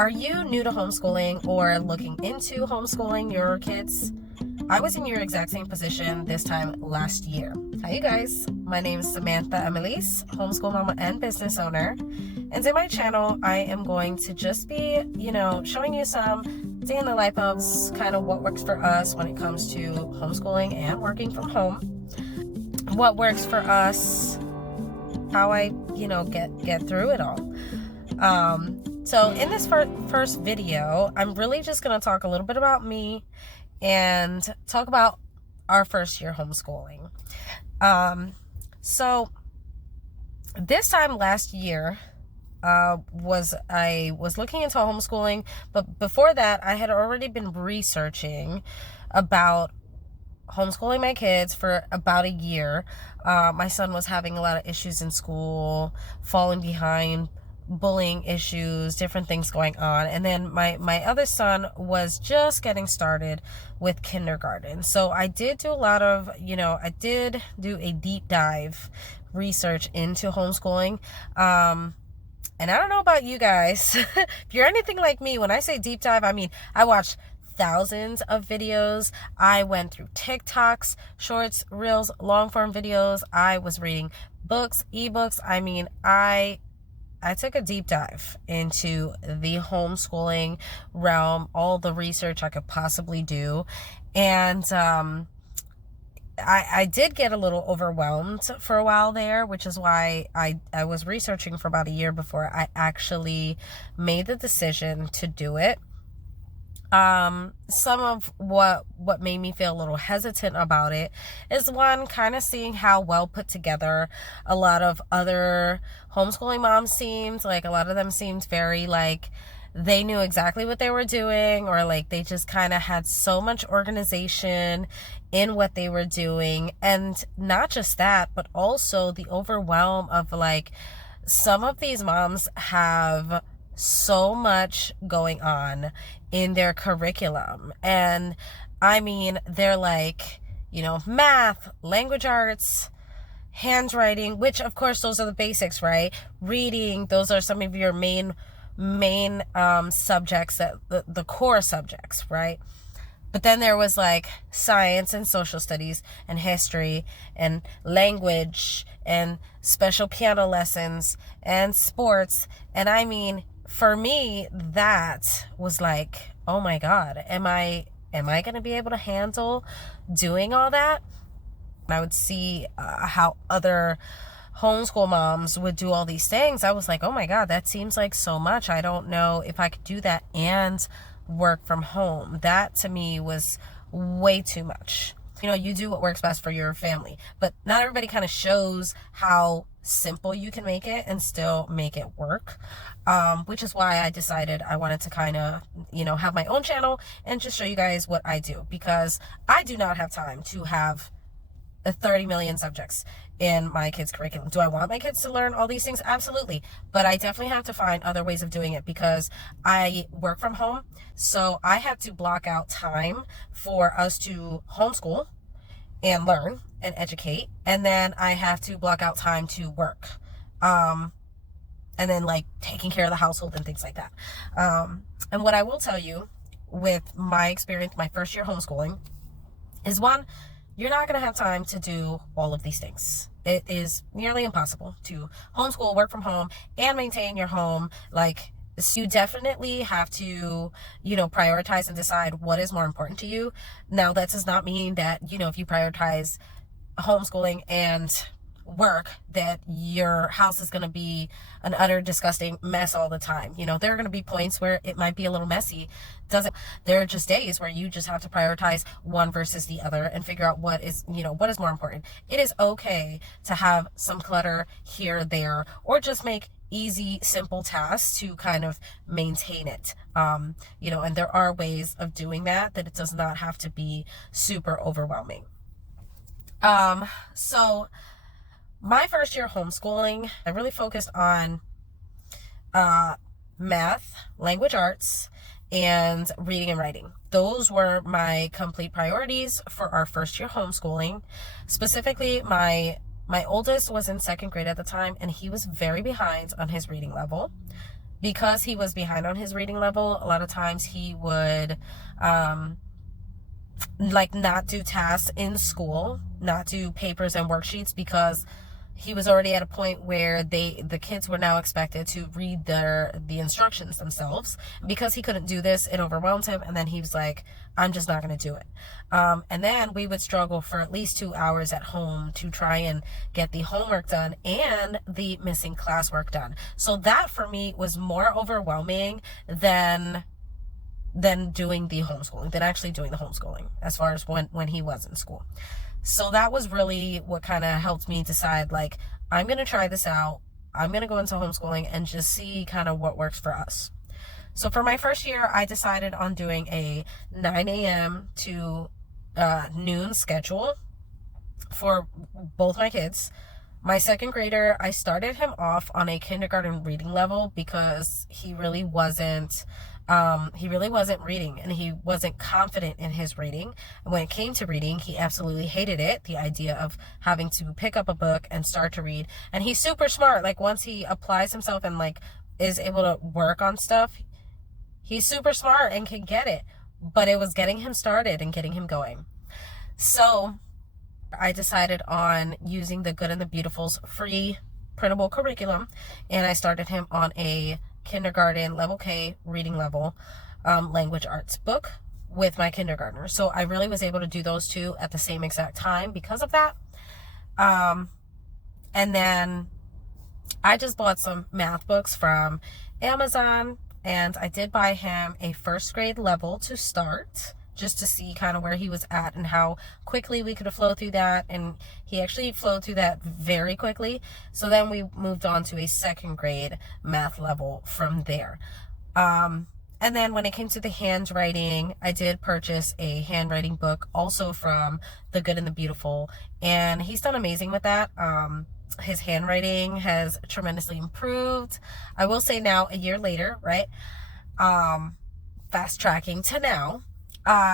Are you new to homeschooling or looking into homeschooling your kids? I was in your exact same position this time last year. Hi, you guys. My name is Samantha Emelise, homeschool mama and business owner. And in my channel, I am going to just be, showing you some day in the life of kind of what works for us when it comes to homeschooling and working from home. What works for us, how I, get through it all. So in this first video, I'm really just going to talk a little bit about me and talk about our first year homeschooling. So this time last year, I was looking into homeschooling, but before that, I had already been researching about homeschooling my kids for about a year. My son was having a lot of issues in school, falling behind, bullying issues, different things going on. And then my other son was just getting started with kindergarten. So I did do a lot of, I did do a deep dive research into homeschooling. And I don't know about you guys, if you're anything like me, when I say deep dive, I mean, I watched thousands of videos. I went through TikToks, shorts, reels, long form videos. I was reading books, ebooks. I mean, I took a deep dive into the homeschooling realm, all the research I could possibly do. And I did get a little overwhelmed for a while there, which is why I was researching for about a year before I actually made the decision to do it. Some of what made me feel a little hesitant about it is, one, kind of seeing how well put together a lot of other homeschooling moms seemed. Like, a lot of them seemed very like they knew exactly what they were doing, or like they just kind of had so much organization in what they were doing. And not just that, but also the overwhelm of like, some of these moms have so much going on in their curriculum. And I mean, they're like, math, language arts, handwriting, which of course those are the basics, right? Reading, those are some of your main subjects, that the core subjects, right? But then there was like science and social studies and history and language and special piano lessons and sports. And I mean, for me, that was like, oh my God, am I going to be able to handle doing all that? And I would see how other homeschool moms would do all these things. I was like, oh my God, that seems like so much. I don't know if I could do that and work from home. That to me was way too much. You do what works best for your family, but not everybody kind of shows how simple you can make it and still make it work. Which is why I decided I wanted to kind of, have my own channel and just show you guys what I do, because I do not have time to have 30 million subjects in my kids' curriculum. Do I want my kids to learn all these things? Absolutely. But I definitely have to find other ways of doing it, because I work from home. So I have to block out time for us to homeschool and learn and educate. And then I have to block out time to work. And then like taking care of the household and things like that. And what I will tell you with my experience, my first year homeschooling, is, one, you're not going to have time to do all of these things. It is nearly impossible to homeschool, work from home, and maintain your home. Like, so you definitely have to, prioritize and decide what is more important to you. Now, that does not mean that, if you prioritize homeschooling and work, that your house is going to be an utter disgusting mess all the time. There are going to be points where it might be a little messy. There are just days where you just have to prioritize one versus the other and figure out what is more important. It is okay to have some clutter here or there, or just make easy, simple tasks to kind of maintain it. And there are ways of doing that it does not have to be super overwhelming. So my first year homeschooling, I really focused on math, language arts, and reading and writing. Those were my complete priorities for our first year homeschooling. Specifically, my oldest was in second grade at the time, and he was very behind on his reading level. because he was behind on his reading level, a lot of times he would like not do tasks in school, not do papers and worksheets, because he was already at a point where the kids were now expected to read the instructions themselves. Because he couldn't do this, it overwhelmed him, and then he was like, I'm just not going to do it. And then we would struggle for at least 2 hours at home to try and get the homework done and the missing classwork done. So that for me was more overwhelming than doing the homeschooling, than actually doing the homeschooling, as far as when he was in school. So that was really what kind of helped me decide, like, I'm going to try this out. I'm going to go into homeschooling and just see kind of what works for us. So for my first year, I decided on doing a 9 a.m. to noon schedule for both my kids. My second grader, I started him off on a kindergarten reading level because he really wasn't reading, and he wasn't confident in his reading. And when it came to reading, he absolutely hated it, the idea of having to pick up a book and start to read. And he's super smart. Like, once he applies himself and like is able to work on stuff, he's super smart and can get it. But it was getting him started and getting him going. So I decided on using the Good and the Beautiful's free printable curriculum, and I started him on a kindergarten level K reading level language arts book with my kindergartner. So I really was able to do those two at the same exact time because of that. And then I just bought some math books from Amazon, and I did buy him a first grade level to start, just to see kind of where he was at and how quickly we could flow through that. And he actually flowed through that very quickly. So then we moved on to a second grade math level from there. And then when it came to the handwriting, I did purchase a handwriting book also from The Good and the Beautiful, and he's done amazing with that. His handwriting has tremendously improved. I will say now, a year later, right? Fast tracking to now,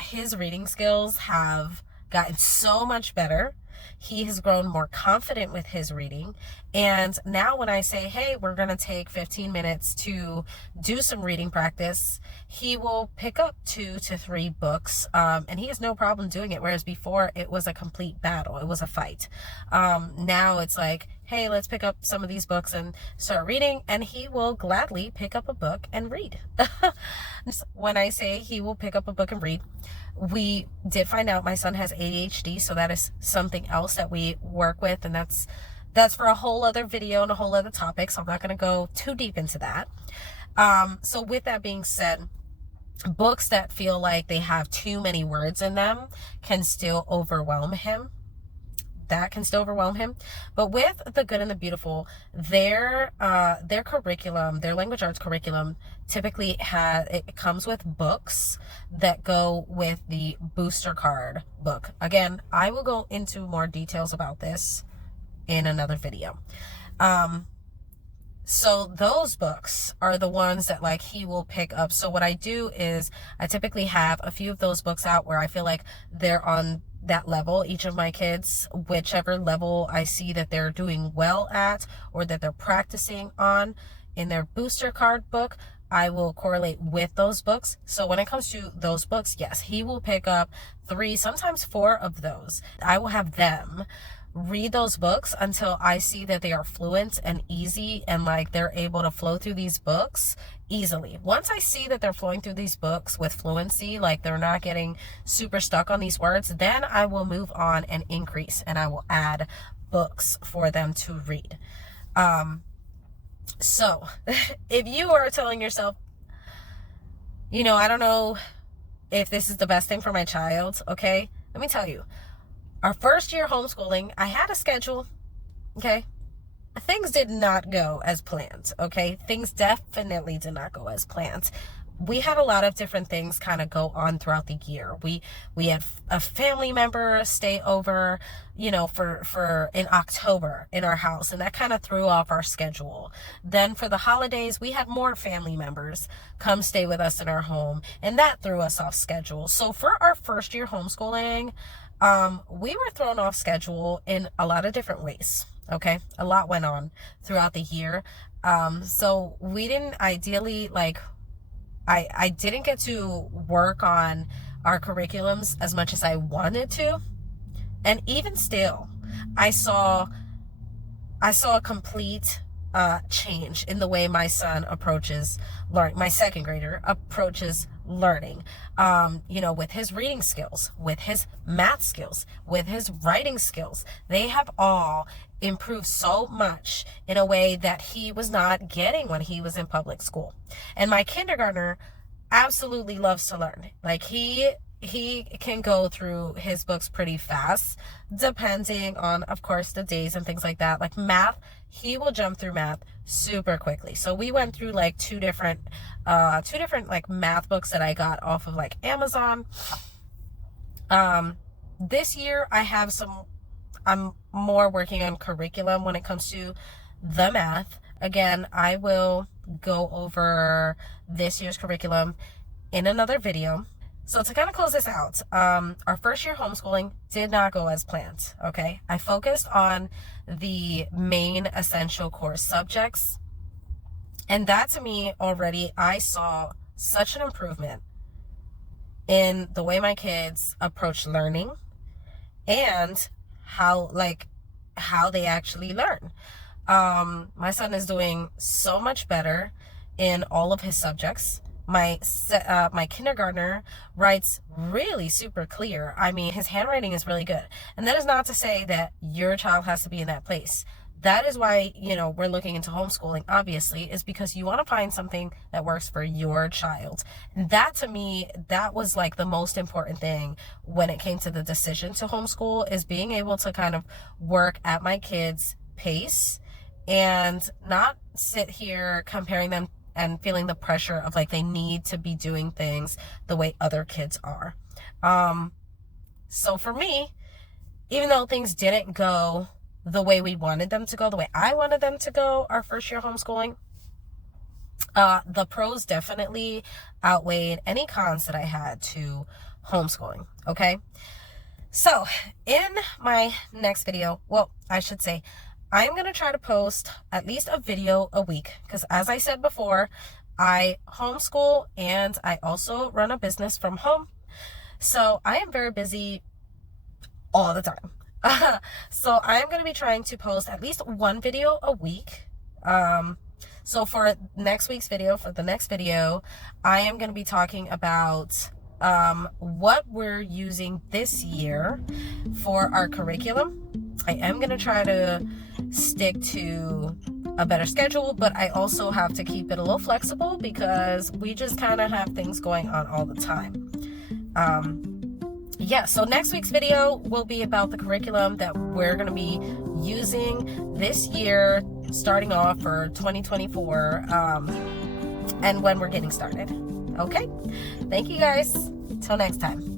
his reading skills have gotten so much better. He has grown more confident with his reading. And now when I say, hey, we're going to take 15 minutes to do some reading practice, he will pick up 2 to 3 books. And he has no problem doing it. Whereas before it was a complete battle. It was a fight. Now it's like, hey, let's pick up some of these books and start reading. And he will gladly pick up a book and read. When I say he will pick up a book and read, we did find out my son has ADHD, so that is something else that we work with, and that's for a whole other video and a whole other topic, so I'm not going to go too deep into that. So with that being said, books that feel like they have too many words in them can still overwhelm him. But with The Good and the Beautiful, their curriculum, their language arts curriculum, typically it comes with books that go with the booster card book. Again, I will go into more details about this in another video. So those books are the ones that like he will pick up. So what I do is I typically have a few of those books out where I feel like they're on that level, each of my kids, whichever level I see that they're doing well at or that they're practicing on in their booster card book, I will correlate with those books. So when it comes to those books, yes, he will pick up 3, sometimes 4 of those. I will have them read those books until I see that they are fluent and easy and like they're able to flow through these books easily. Once I see that they're flowing through these books with fluency, like they're not getting super stuck on these words, then I will move on and increase, and I will add books for them to read. So if you are telling yourself, I don't know if this is the best thing for my child, okay, let me tell you, our first year homeschooling, I had a schedule, okay? Things did not go as planned, okay? Things definitely did not go as planned. We had a lot of different things kind of go on throughout the year. We had a family member stay over, for in October in our house, and that kind of threw off our schedule. Then for the holidays, we had more family members come stay with us in our home, and that threw us off schedule. So for our first year homeschooling, we were thrown off schedule in a lot of different ways. Okay. A lot went on throughout the year. So we didn't ideally like, I didn't get to work on our curriculums as much as I wanted to. And even still, I saw a complete change in the way my son approaches learning. My second grader approaches learning. With his reading skills, with his math skills, with his writing skills, they have all improved so much in a way that he was not getting when he was in public school. And my kindergartner absolutely loves to learn. Like he can go through his books pretty fast, depending on, of course, the days and things like that. Like math, he will jump through math super quickly. So we went through like two different like math books that I got off of like Amazon. This year I'm more working on curriculum when it comes to the math. Again, I will go over this year's curriculum in another video. So to kind of close this out, our first year homeschooling did not go as planned, okay? I focused on the main essential core subjects. And that to me already, I saw such an improvement in the way my kids approach learning and how they actually learn. My son is doing so much better in all of his subjects. My kindergartner writes really super clear. I mean, his handwriting is really good. And that is not to say that your child has to be in that place. That is why, we're looking into homeschooling, obviously, is because you want to find something that works for your child. And that, to me, that was like the most important thing when it came to the decision to homeschool, is being able to kind of work at my kids' pace and not sit here comparing them and feeling the pressure of like they need to be doing things the way other kids are. So for me, even though things didn't go the way we wanted them to go, the way I wanted them to go, our first year homeschooling, the pros definitely outweighed any cons that I had to homeschooling. Okay. So in my next video, well, I should say, I'm going to try to post at least a video a week because, as I said before, I homeschool and I also run a business from home. So I am very busy all the time. So I'm going to be trying to post at least one video a week. So for the next video, I am going to be talking about what we're using this year for our curriculum. I am going to try to stick to a better schedule, but I also have to keep it a little flexible because we just kind of have things going on all the time. So next week's video will be about the curriculum that we're going to be using this year, starting off for 2024, and when we're getting started. Okay? Thank you guys. Till next time.